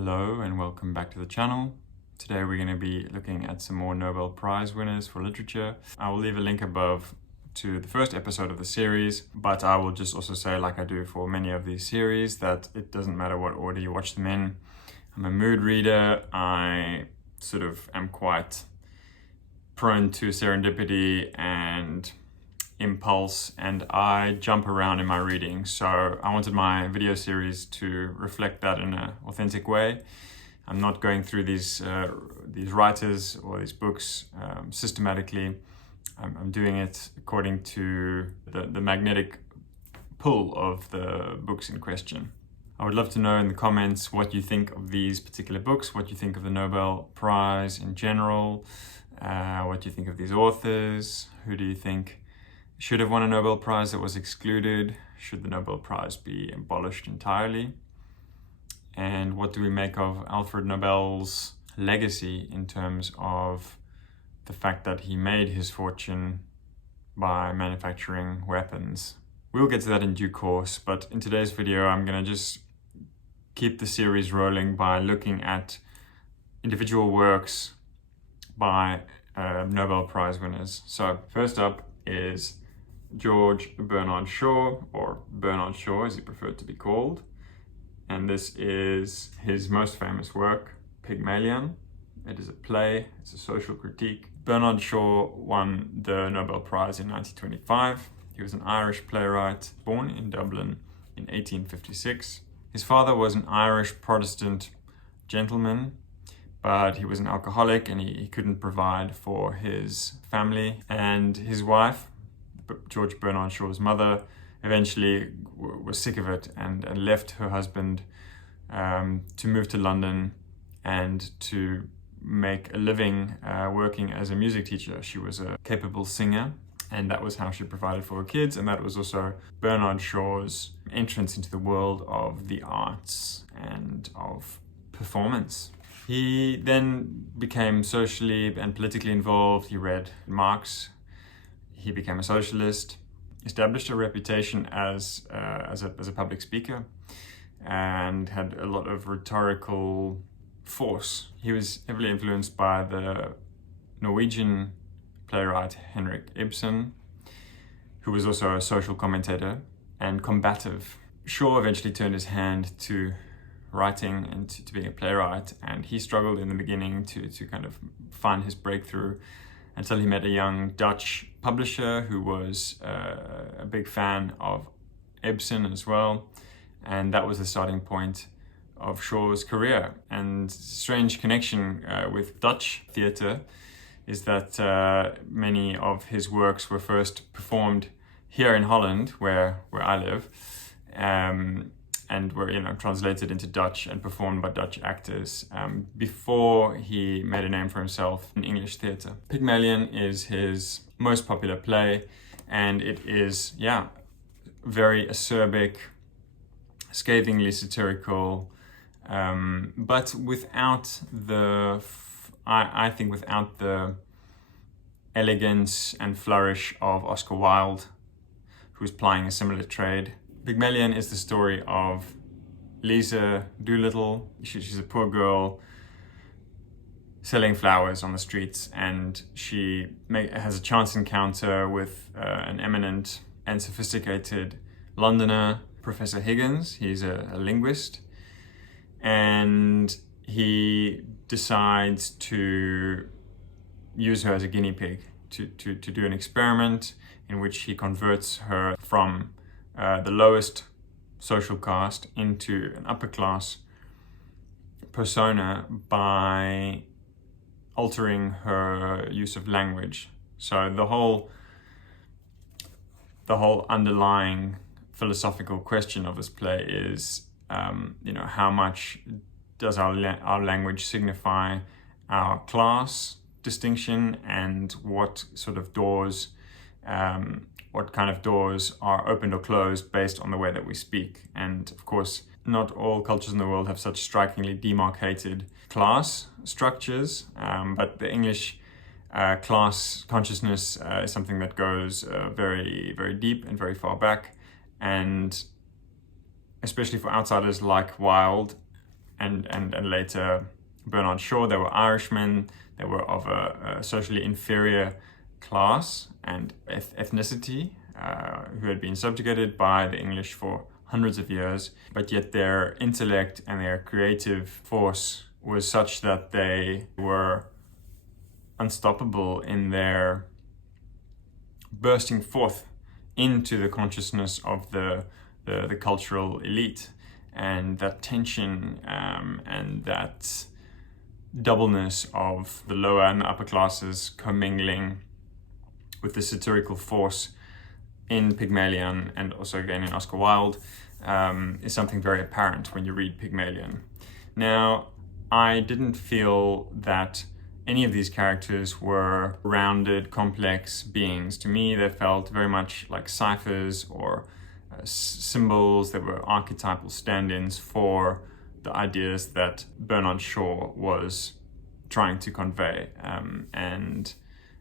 Hello and welcome back to the channel. Today we're going to be looking at some more Nobel Prize winners for literature. I will leave a link above to the first episode of the series, but I will just also say, like I do for many of these series, that it doesn't matter what order you watch them in. I'm a mood reader. I sort of am quite prone to serendipity and impulse, and I jump around in my reading, so I wanted my video series to reflect that in an authentic way. I'm not going through these writers or these books systematically. I'm doing it according to the magnetic pull of the books in question. I would love to know in the comments what you think of these particular books, what you think of the Nobel Prize in general, what you think of these authors. Who do you think should have won a Nobel Prize that was excluded? Should the Nobel Prize be abolished entirely? And what do we make of Alfred Nobel's legacy in terms of the fact that he made his fortune by manufacturing weapons? We'll get to that in due course, but in today's video I'm going to just keep the series rolling by looking at individual works by Nobel Prize winners. So first up is George Bernard Shaw, or Bernard Shaw as he preferred to be called. And this is his most famous work, Pygmalion. It is a play, it's a social critique. Bernard Shaw won the Nobel Prize in 1925. He was an Irish playwright born in Dublin in 1856. His father was an Irish Protestant gentleman, but he was an alcoholic and he couldn't provide for his family. And his wife, George Bernard Shaw's mother, eventually was sick of it and left her husband to move to London and to make a living working as a music teacher. She was a capable singer, and that was how she provided for her kids, and that was also Bernard Shaw's entrance into the world of the arts and of performance. He then became socially and politically involved. He read Marx. He became a socialist, established a reputation as a public speaker, and had a lot of rhetorical force. He was heavily influenced by the Norwegian playwright Henrik Ibsen, who was also a social commentator and combative. Shaw eventually turned his hand to writing and to being a playwright, and he struggled in the beginning to kind of find his breakthrough until he met a young Dutch publisher who was a big fan of Ibsen as well, and that was the starting point of Shaw's career. And strange connection with Dutch theatre is that many of his works were first performed here in Holland, where I live, and were translated into Dutch and performed by Dutch actors before he made a name for himself in English theatre. Pygmalion is his most popular play, and it is, very acerbic, scathingly satirical, but without the, I think without the elegance and flourish of Oscar Wilde, who's plying a similar trade. Pygmalion is the story of Lisa Doolittle. She's a poor girl selling flowers on the streets, and she has a chance encounter with an eminent and sophisticated Londoner, Professor Higgins. He's a linguist, and he decides to use her as a guinea pig to do an experiment in which he converts her from the lowest social caste into an upper class persona by altering her use of language. So the whole underlying philosophical question of this play is, how much does our language signify our class distinction, and what sort of doors, what kind of doors are opened or closed based on the way that we speak. And of course, not all cultures in the world have such strikingly demarcated class structures, but the English class consciousness is something that goes very, very deep and very far back. And especially for outsiders like Wilde, and later Bernard Shaw. They were Irishmen. They were of a socially inferior class and ethnicity, who had been subjugated by the English for hundreds of years, but yet their intellect and their creative force was such that they were unstoppable in their bursting forth into the consciousness of the cultural elite, and that tension and that doubleness of the lower and the upper classes commingling with the satirical force in Pygmalion, and also again in Oscar Wilde, is something very apparent when you read Pygmalion. Now, I didn't feel that any of these characters were rounded, complex beings. To me, they felt very much like ciphers or symbols that were archetypal stand-ins for the ideas that Bernard Shaw was trying to convey. And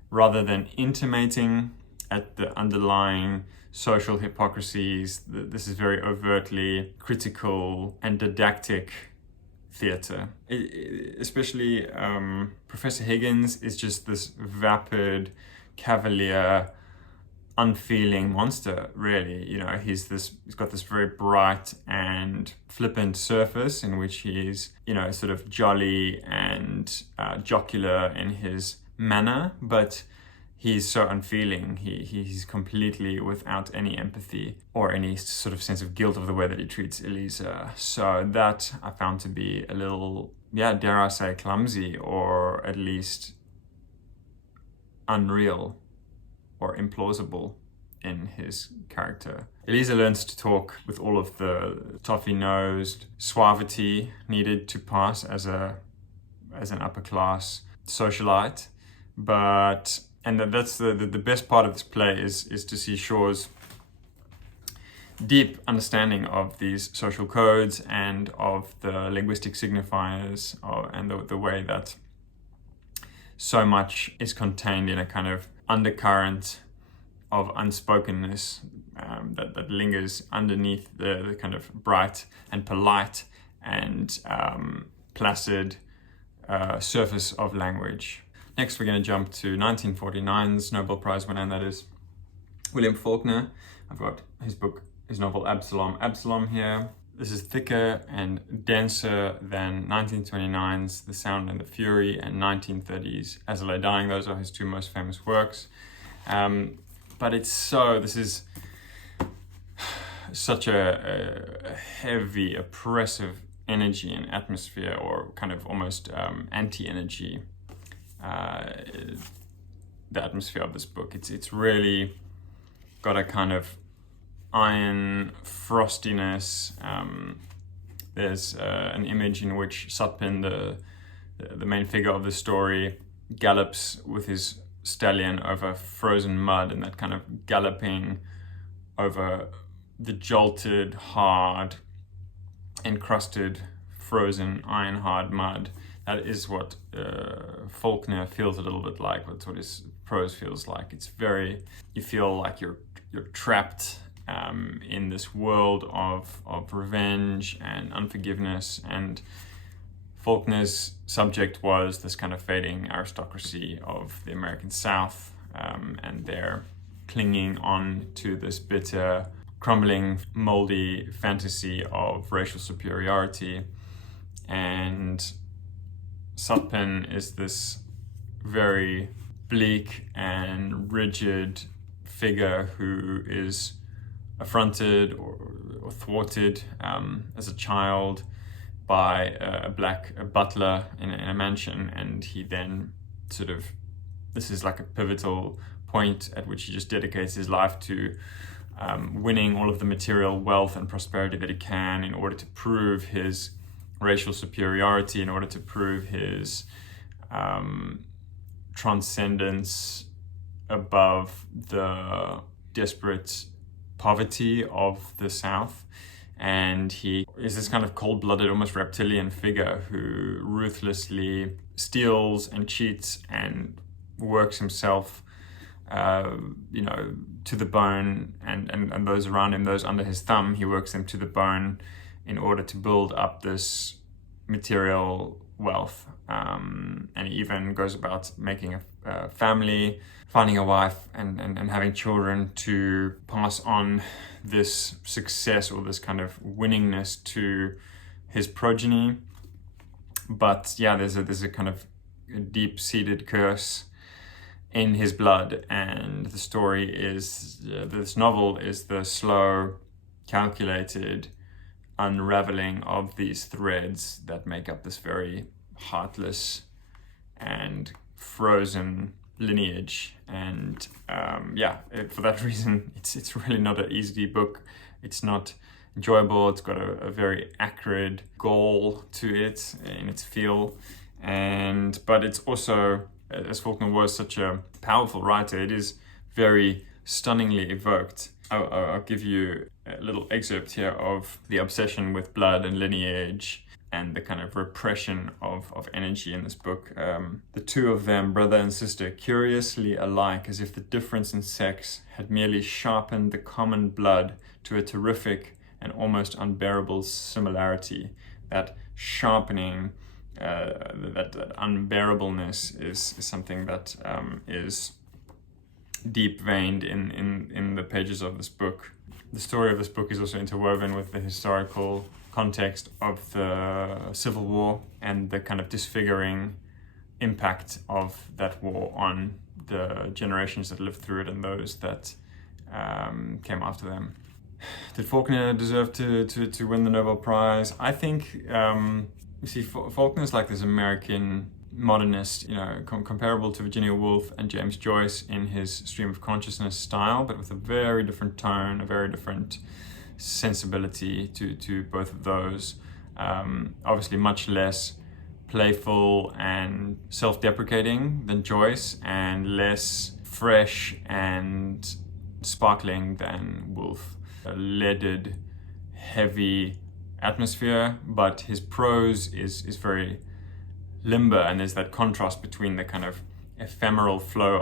rather than intimating at the underlying social hypocrisies, this is very overtly critical and didactic theatre. Especially Professor Higgins is just this vapid, cavalier, unfeeling monster, really. You know, he's got this very bright and flippant surface in which he's, you know, sort of jolly and jocular in his manner, but he's so unfeeling. He's completely without any empathy or any sort of sense of guilt of the way that he treats Elisa. So that I found to be a little, dare I say, clumsy, or at least unreal or implausible in his character. Elisa learns to talk with all of the toffee-nosed suavity needed to pass as an upper class socialite, and that's the best part of this play is to see Shaw's deep understanding of these social codes and of the linguistic signifiers, and the way that so much is contained in a kind of undercurrent of unspokenness that lingers underneath the kind of bright and polite and placid surface of language. Next, we're going to jump to 1949's Nobel Prize winner, and that is William Faulkner. I've got his novel Absalom here. This is thicker and denser than 1929's The Sound and the Fury and 1930's As I Lay Dying. Those are his two most famous works. But this is such a heavy, oppressive energy and atmosphere, or kind of almost anti-energy, the atmosphere of this book. It's really got a kind of iron frostiness. There's an image in which Satpin, the main figure of the story, gallops with his stallion over frozen mud, and that kind of galloping over the jolted, hard, encrusted, frozen, iron-hard mud. That is what Faulkner feels a little bit like. That's what his prose feels like. It's very, you feel like you're trapped in this world of revenge and unforgiveness. And Faulkner's subject was this kind of fading aristocracy of the American South, and they're clinging on to this bitter, crumbling, moldy fantasy of racial superiority. And Satpin is this very bleak and rigid figure who is affronted or thwarted as a child by a butler in a mansion, and he then this is like a pivotal point at which he just dedicates his life to winning all of the material wealth and prosperity that he can in order to prove his racial superiority, in order to prove his transcendence above the desperate poverty of the South. And he is this kind of cold-blooded, almost reptilian figure who ruthlessly steals and cheats and works himself to the bone, and those around him, those under his thumb, he works them to the bone in order to build up this material wealth. And he even goes about making a family, finding a wife, and having children to pass on this success or this kind of winningness to his progeny. But yeah, there's a kind of deep-seated curse in his blood, and the story is, this novel is the slow, calculated unraveling of these threads that make up this very heartless and frozen lineage. And for that reason, it's really not an easy book. It's not enjoyable. It's got a very acrid gall to it in its feel, but it's also, as Faulkner was such a powerful writer, it is very stunningly evoked. I'll give you a little excerpt here of the obsession with blood and lineage and the kind of repression of energy in this book. The two of them, brother and sister, curiously alike, as if the difference in sex had merely sharpened the common blood to a terrific and almost unbearable similarity. That sharpening, that unbearableness is something that is deep veined in the pages of this book. The story of this book is also interwoven with the historical context of the Civil War and the kind of disfiguring impact of that war on the generations that lived through it and those that came after them. Did Faulkner deserve to win the Nobel Prize? I think, you see, Faulkner is like this American modernist, comparable to Virginia Woolf and James Joyce in his stream of consciousness style, but with a very different tone, a very different sensibility to both of those. Obviously much less playful and self-deprecating than Joyce, and less fresh and sparkling than Woolf. A leaded, heavy atmosphere, but his prose is very limber, and there's that contrast between the kind of ephemeral flow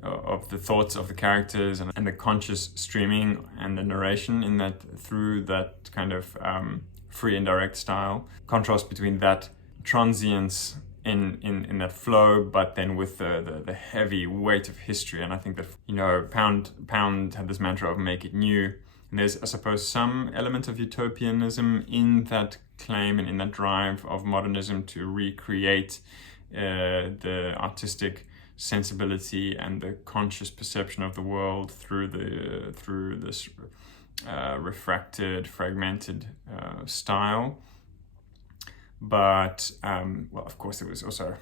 of the thoughts of the characters and the conscious streaming and the narration in that, through that kind of free and direct style. Contrast between that transience in that flow, but then with the heavy weight of history. And I think that, Pound had this mantra of make it new. And there's, I suppose, some element of utopianism in that claim and in that drive of modernism to recreate the artistic sensibility and the conscious perception of the world through this refracted, fragmented style. But of course, there was also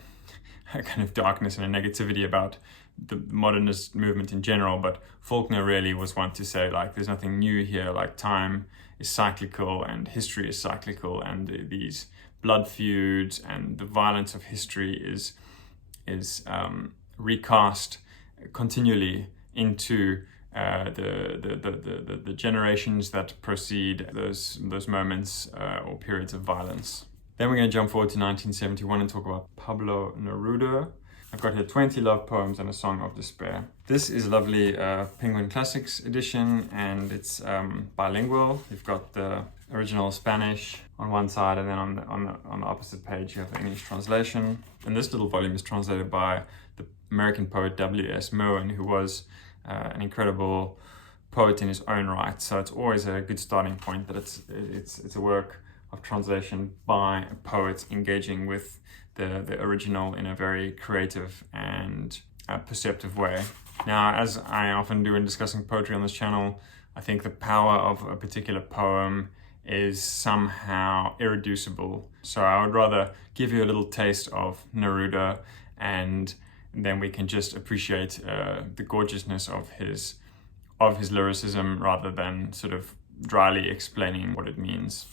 a kind of darkness and a negativity about the modernist movement in general. But Faulkner really was one to say, like, there's nothing new here. Like, time is cyclical and history is cyclical, and these blood feuds and the violence of history is recast continually into the generations that precede those moments or periods of violence. Then we're going to jump forward to 1971 and talk about Pablo Neruda. I've got here 20 love poems and a song of despair. This is a lovely Penguin Classics edition, and it's bilingual. You've got the original Spanish on one side, and then on the opposite page you have the English translation. And this little volume is translated by the American poet W.S. Moen, who was an incredible poet in his own right. So it's always a good starting point that it's a work of translation by a poet engaging with the original in a very creative and perceptive way. Now, as I often do in discussing poetry on this channel, I think the power of a particular poem is somehow irreducible. So I would rather give you a little taste of Neruda, and then we can just appreciate the gorgeousness of his lyricism rather than sort of dryly explaining what it means.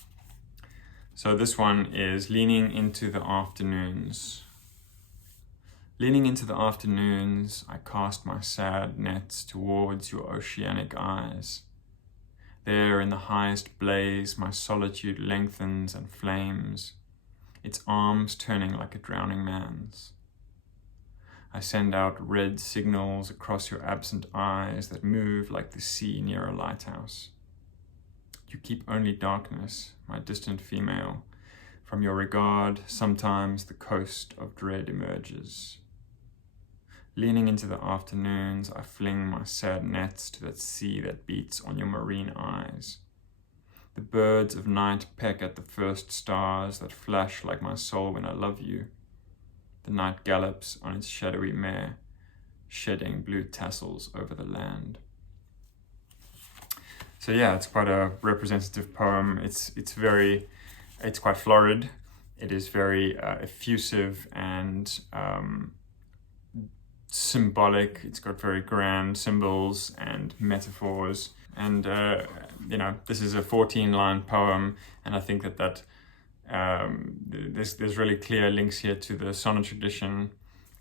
So this one is Leaning into the Afternoons. Leaning into the afternoons, I cast my sad nets towards your oceanic eyes. There in the highest blaze, my solitude lengthens and flames, its arms turning like a drowning man's. I send out red signals across your absent eyes that move like the sea near a lighthouse. You keep only darkness, my distant female, From your regard, sometimes the coast of dread emerges. Leaning into the afternoons, I fling my sad nets to that sea that beats on your marine eyes. The birds of night peck at the first stars that flash like my soul when I love you. The night gallops on its shadowy mare, shedding blue tassels over the land. So yeah, it's quite a representative poem. It's quite florid. It is very effusive and symbolic. It's got very grand symbols and metaphors. And this is a 14-line poem, and I think that there's really clear links here to the sonnet tradition,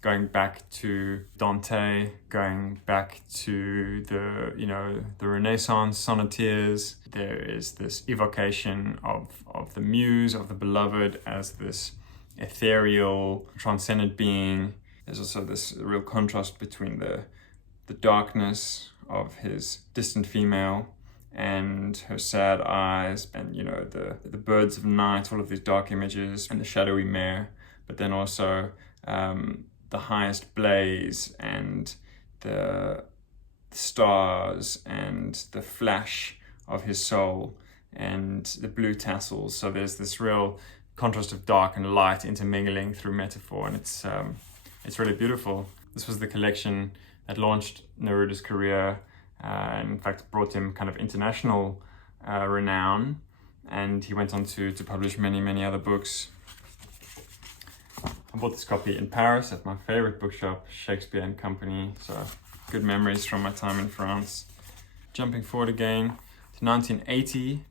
going back to Dante, going back to the Renaissance sonneteers. There is this evocation of the muse, of the beloved, as this ethereal, transcendent being. There's also this real contrast between the darkness of his distant female and her sad eyes, and the birds of night, all of these dark images, and the shadowy mare, but then also the highest blaze and the stars and the flash of his soul and the blue tassels. So there's this real contrast of dark and light intermingling through metaphor, and it's really beautiful. This was the collection that launched Neruda's career, and in fact brought him kind of international renown, and he went on to publish many other books. I bought this copy in Paris at my favorite bookshop, Shakespeare and Company, so good memories from my time in France. Jumping forward again to 1980,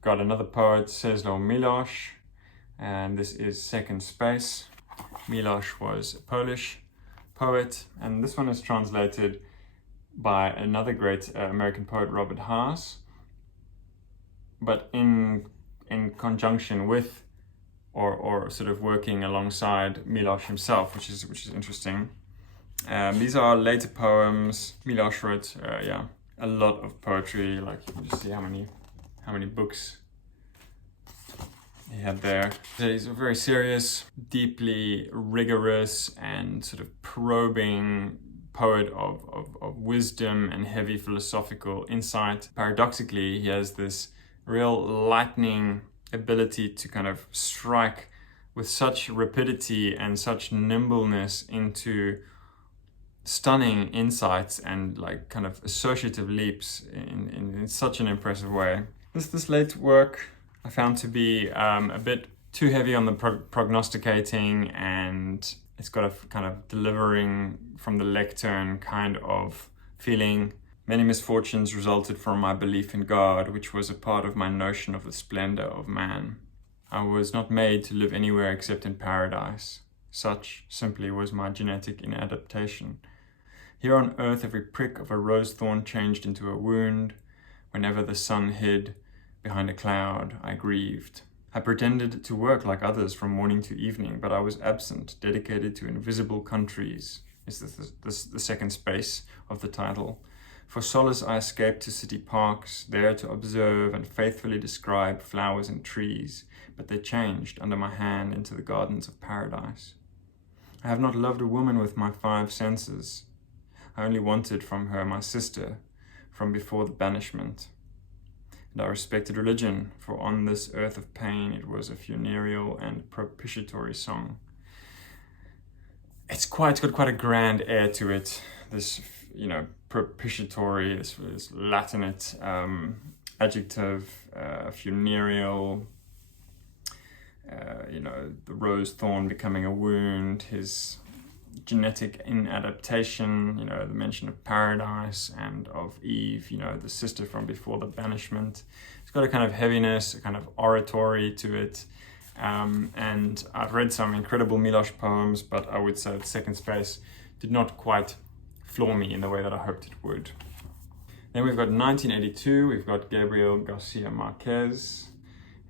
got another poet, Cesare Milos, and this is Second Space. Milos was a Polish poet, and this one is translated by another great American poet, Robert Haas, but in conjunction with or sort of working alongside Milos himself, which is interesting. These are later poems. Milos wrote a lot of poetry. Like, you can just see how many books he had there. So he's a very serious, deeply rigorous and sort of probing poet of wisdom and heavy philosophical insight. Paradoxically, he has this real lightning ability to kind of strike with such rapidity and such nimbleness into stunning insights and like kind of associative leaps in such an impressive way. This late work I found to be a bit too heavy on the prognosticating, and it's got a kind of delivering from the lectern kind of feeling. Many misfortunes resulted from my belief in God, which was a part of my notion of the splendor of man. I was not made to live anywhere except in paradise. Such simply was my genetic inadaptation. Here on earth, every prick of a rose thorn changed into a wound. Whenever the sun hid behind a cloud, I grieved. I pretended to work like others from morning to evening, but I was absent, dedicated to invisible countries. Is this the second space of the title? For solace I escaped to city parks, there to observe and faithfully describe flowers and trees, but they changed under my hand into the gardens of paradise. I have not loved a woman with my 5 senses. I only wanted from her my sister, from before the banishment. And I respected religion, for on this earth of pain it was a funereal and propitiatory song. It's got quite a grand air to it. This, propitiatory, this Latinate adjective, funereal, the rose thorn becoming a wound, his genetic inadaptation, the mention of paradise and of Eve, the sister from before the banishment. It's got a kind of heaviness, a kind of oratory to it. And I've read some incredible Milos poems, but I would say that Second Space did not quite floor me in the way that I hoped it would. Then we've got 1982, we've got Gabriel, Garcia, Marquez,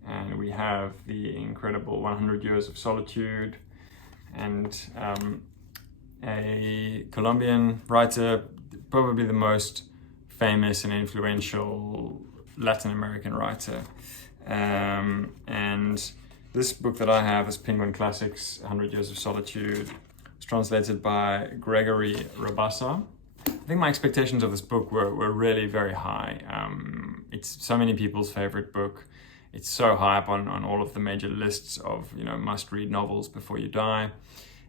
and we have the incredible 100 Years of Solitude, and a Colombian writer, probably the most famous and influential Latin American writer. And This book that I have is Penguin Classics, 100 Years of Solitude. It's translated by Gregory Rabassa. I think my expectations of this book were really very high. It's so many people's favorite book. It's so high up on all of the major lists of, must-read novels before you die.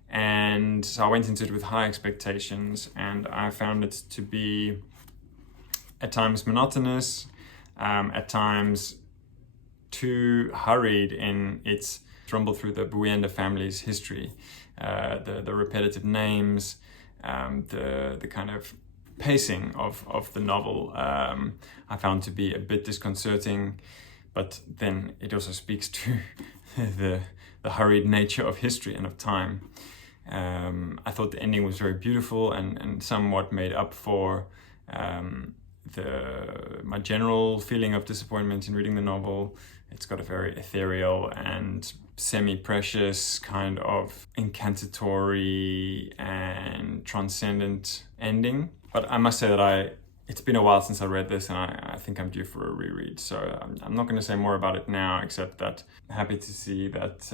And so I went into it with high expectations, and I found it to be at times monotonous, at times too hurried in its rumble through the Buyenda family's history. The repetitive names, the kind of pacing of the novel I found to be a bit disconcerting, but then it also speaks to the hurried nature of history and of time. I thought the ending was very beautiful and somewhat made up for my general feeling of disappointment in reading the novel. It's got a very ethereal and semi-precious kind of incantatory and transcendent ending. But I must say that it's been a while since I read this, and I think I'm due for a reread. So I'm not going to say more about it now, except that I'm happy to see that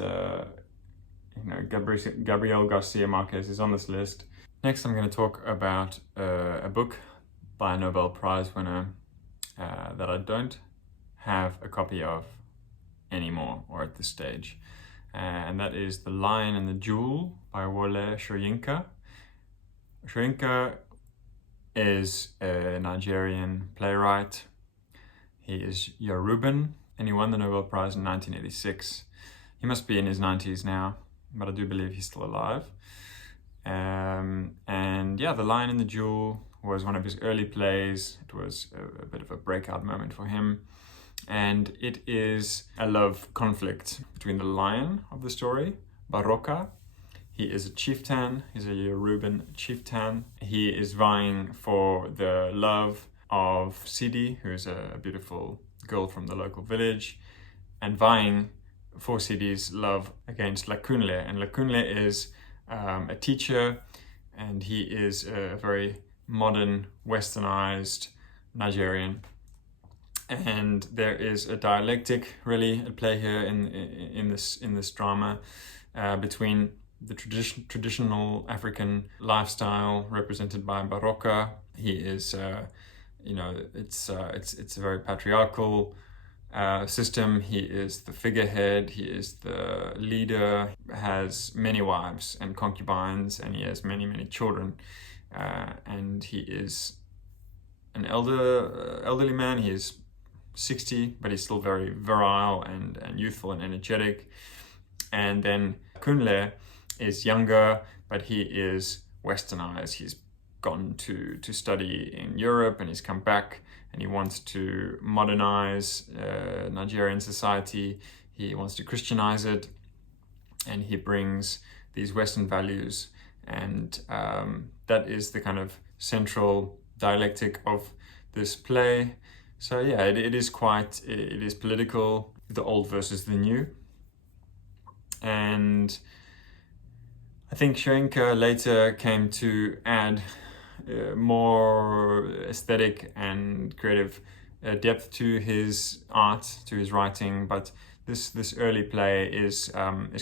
Gabriel Garcia Marquez is on this list. Next, I'm going to talk about a book by a Nobel Prize winner that I don't have a copy of anymore, or at this stage. And that is The Lion and the Jewel by Wole Soyinka. Soyinka is a Nigerian playwright. He is Yoruban, and he won the Nobel Prize in 1986. He must be in his 90s now, but I do believe he's still alive. And yeah, The Lion and the Jewel was one of his early plays. It was a bit of a breakout moment for him. And it is a love conflict between the lion of the story, Baroka. He is a chieftain, he's a Yoruban chieftain. He is vying for the love of Sidi, who is a beautiful girl from the local village, and vying for Sidi's love against Lakunle. And Lakunle is a teacher, and he is a very modern, westernized Nigerian. And there is a dialectic really at play here in this drama between the traditional African lifestyle represented by Baroka. He is, it's a very patriarchal system. He is the figurehead. He is the leader. Has many wives and concubines, and he has many children. And he is an elderly man. He is 60, but he's still very virile and youthful and energetic. And then Kunle is younger, but he is westernized. He's gone to study in Europe, and he's come back, and he wants to modernize Nigerian society. He wants to Christianize it, and he brings these Western values. And that is the kind of central dialectic of this play. So yeah, it is political, the old versus the new. And I think Soyinka later came to add more aesthetic and creative depth to his art, to his writing. But this early play is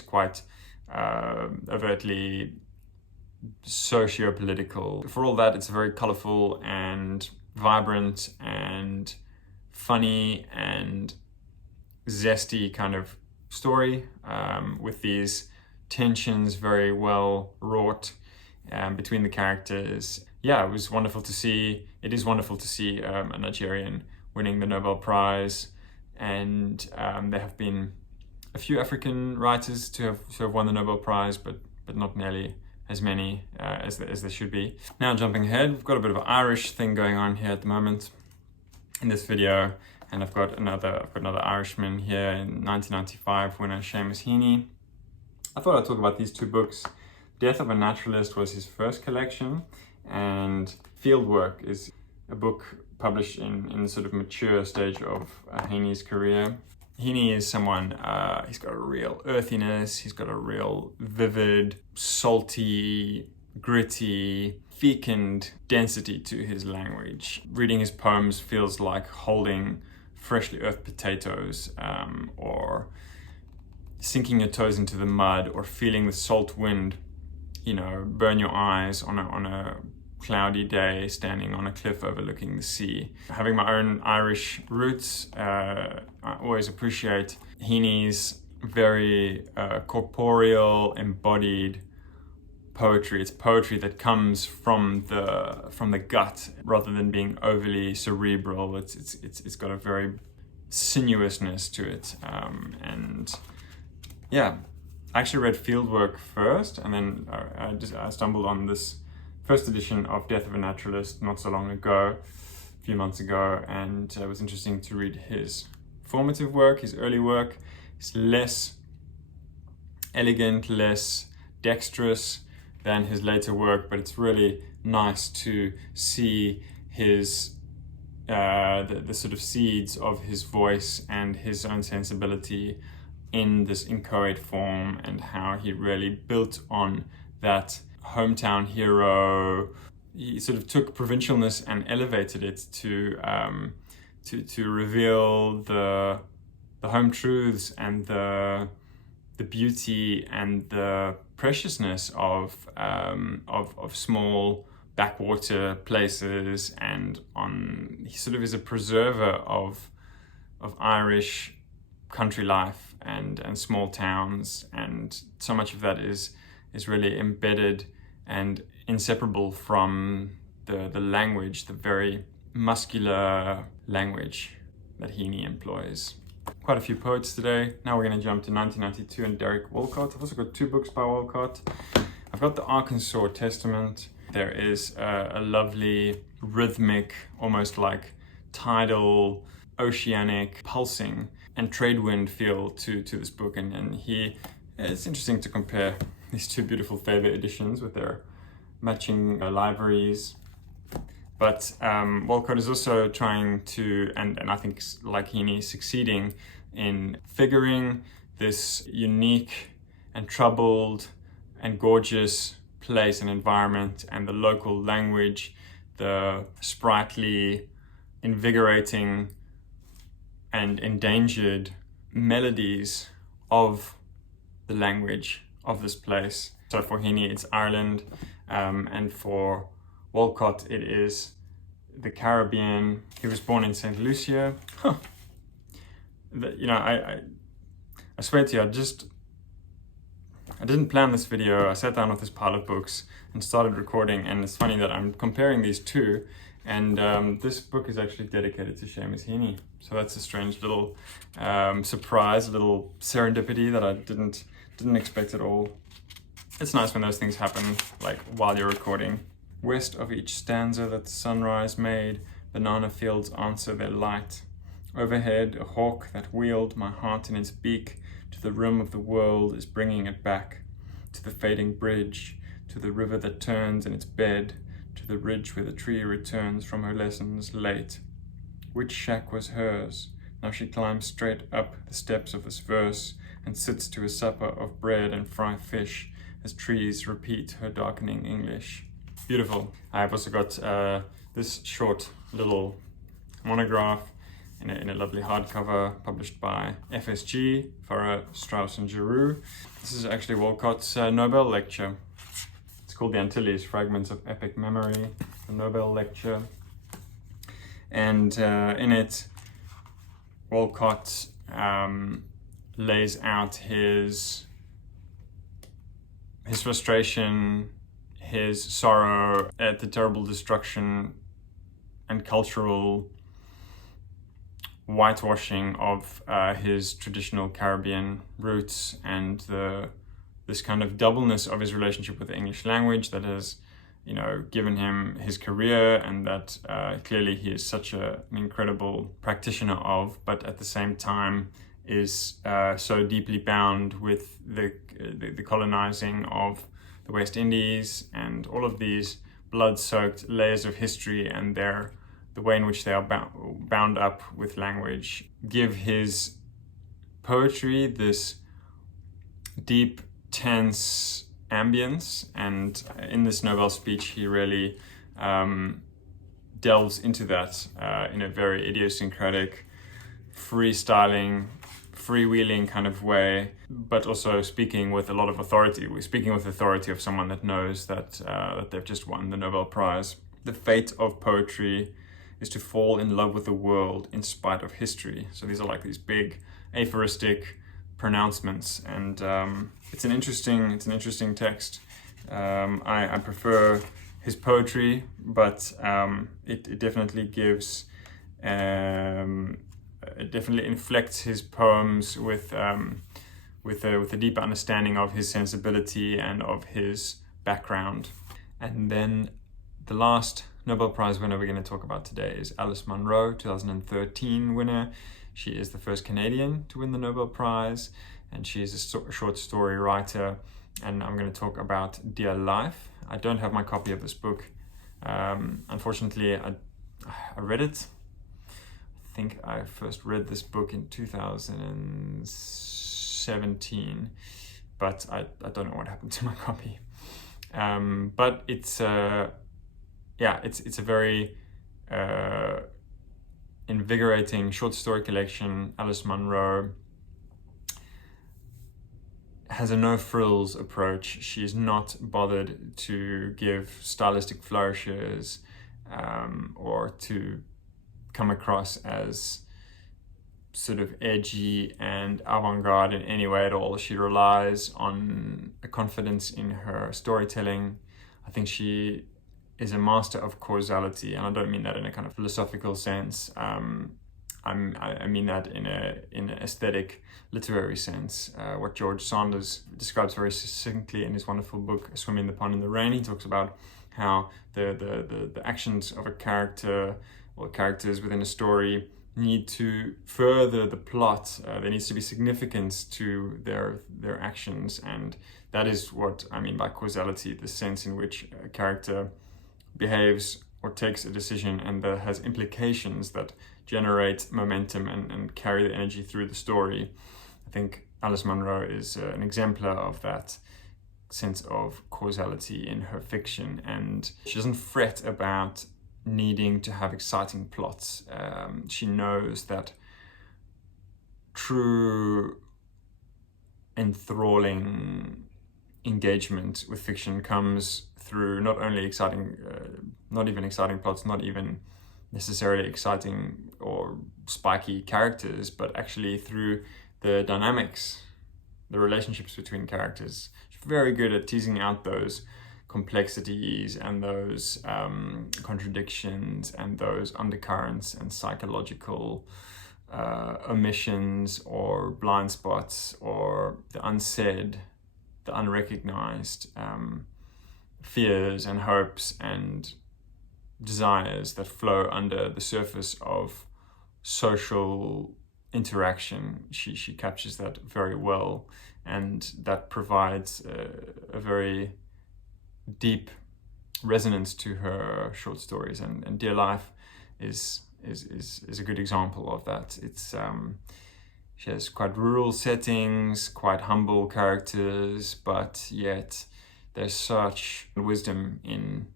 quite overtly socio-political. For all that, it's a very colorful and vibrant and funny and zesty kind of story, with these tensions very well wrought between the characters. Yeah, it was wonderful to see. It is wonderful to see a Nigerian winning the Nobel Prize, and there have been a few African writers to have won the Nobel Prize, but not nearly as many as there should be. Now jumping ahead, we've got a bit of an Irish thing going on here at the moment in this video, and I've got another Irishman here in 1995 winner Seamus Heaney. I thought I'd talk about these two books. Death of a Naturalist was his first collection, and Fieldwork is a book published in the sort of mature stage of Heaney's career. Heaney is someone, he's got a real earthiness, he's got a real vivid, salty, gritty, fecund density to his language. Reading his poems feels like holding freshly earthed potatoes, or sinking your toes into the mud or feeling the salt wind, you know, burn your eyes on a cloudy day standing on a cliff overlooking the sea. Having my own Irish roots, I always appreciate Heaney's very corporeal, embodied poetry. It's poetry that comes from the gut rather than being overly cerebral. It's got a very sinuousness to it, and yeah, I actually read Fieldwork first, and then I stumbled on this first edition of Death of a Naturalist not so long ago, a few months ago, and it was interesting to read his formative work, his early work. It's less elegant, less dexterous than his later work, but it's really nice to see his the sort of seeds of his voice and his own sensibility in this inchoate form, and how he really built on that hometown hero. He sort of took provincialness and elevated it to reveal the home truths and the beauty and the preciousness of small backwater places, and he sort of is a preserver of Irish country life and small towns, and so much of that is really embedded and inseparable from the language, the very muscular language that Heaney employs. Quite a few poets today. Now we're going to jump to 1992 and Derek Walcott. I've also got 2 books by Walcott. I've got the Arkansas Testament. There is a lovely rhythmic, almost like tidal, oceanic, pulsing and trade wind feel to this book, and it's interesting to compare these 2 beautiful Faber editions with their matching libraries. But Walcott is also trying to, and I think like Heaney, succeeding in figuring this unique and troubled and gorgeous place and environment, and the local language, the sprightly, invigorating and endangered melodies of the language of this place. So for Heaney, it's Ireland, and for Walcott, it is the Caribbean. He was born in St. Lucia. You know, I swear to you, I didn't plan this video. I sat down with this pile of books and started recording, and it's funny that I'm comparing these 2, and this book is actually dedicated to Seamus Heaney. So that's a strange little surprise, a little serendipity that I didn't expect at all. It's nice when those things happen, like while you're recording. West of each stanza that the sunrise made, banana fields answer their light. Overhead, a hawk that wheeled my heart in its beak to the rim of the world is bringing it back, to the fading bridge, to the river that turns in its bed, to the ridge where the tree returns from her lessons late. Which shack was hers? Now she climbs straight up the steps of this verse and sits to a supper of bread and fried fish as trees repeat her darkening English. Beautiful. I've also got this short little monograph in a lovely hardcover published by FSG, Farrar, Straus and Giroux. This is actually Walcott's Nobel lecture. It's called The Antilles, Fragments of Epic Memory, the Nobel lecture. And in it, Walcott lays out his frustration, his sorrow at the terrible destruction and cultural whitewashing of his traditional Caribbean roots, and this kind of doubleness of his relationship with the English language that has, you know, given him his career, and that clearly he is such an incredible practitioner of, but at the same time is so deeply bound with the colonizing of the West Indies and all of these blood-soaked layers of history, and the way in which they are bound up with language, give his poetry this deep, tense ambience. And in this Nobel speech, he really delves into that in a very idiosyncratic, freestyling, freewheeling kind of way, but also speaking with a lot of authority. We're speaking with authority of someone that knows that they've just won the Nobel Prize. The fate of poetry is to fall in love with the world in spite of history. So these are like these big aphoristic pronouncements, and it's an interesting text. I prefer his poetry, but it definitely gives, it definitely inflects his poems with a deeper understanding of his sensibility and of his background. And then the last Nobel Prize winner we're going to talk about today is Alice Munro, 2013 winner. She is the first Canadian to win the Nobel Prize, and she is a short story writer. And I'm going to talk about Dear Life. I don't have my copy of this book. Unfortunately, I read it. I think I first read this book in 2017, but I don't know what happened to my copy. But it's a very invigorating short story collection. Alice Munro has a no-frills approach. She's not bothered to give stylistic flourishes or to come across as sort of edgy and avant-garde in any way at all. She relies on a confidence in her storytelling. I think she is a master of causality, and I don't mean that in a kind of philosophical sense. I mean that in an aesthetic, literary sense. What George Saunders describes very succinctly in his wonderful book, A Swim in the Pond in the Rain. He talks about how the actions of a character or characters within a story need to further the plot. There needs to be significance to their actions, and that is what I mean by causality, the sense in which a character behaves or takes a decision and that has implications that generate momentum and carry the energy through the story. I think Alice Munro is an exemplar of that sense of causality in her fiction, and she doesn't fret about needing to have exciting plots. She knows that true enthralling engagement with fiction comes through not only not even exciting plots, not even necessarily exciting or spiky characters, but actually through the dynamics, the relationships between characters. She's very good at teasing out those complexities and those contradictions and those undercurrents and psychological omissions or blind spots or the unsaid, the unrecognized fears and hopes and desires that flow under the surface of social interaction. She captures that very well, and that provides a very deep resonance to her short stories. And Dear Life is a good example of that. It's she has quite rural settings, quite humble characters, but yet there's such wisdom in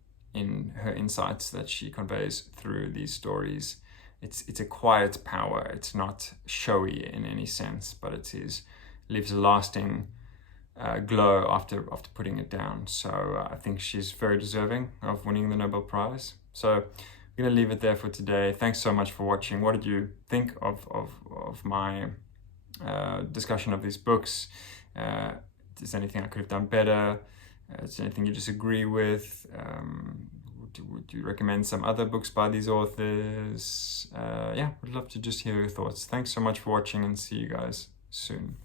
her insights that she conveys through these stories. It's a quiet power. It's not showy in any sense, but it leaves a lasting glow after putting it down. So I think she's very deserving of winning the Nobel Prize. So I'm going to leave it there for today. Thanks so much for watching. What did you think of my discussion of these books? Is there anything I could have done better? Is there anything you disagree with? Would you recommend some other books by these authors? Yeah, would love to just hear your thoughts. Thanks so much for watching, and see you guys soon.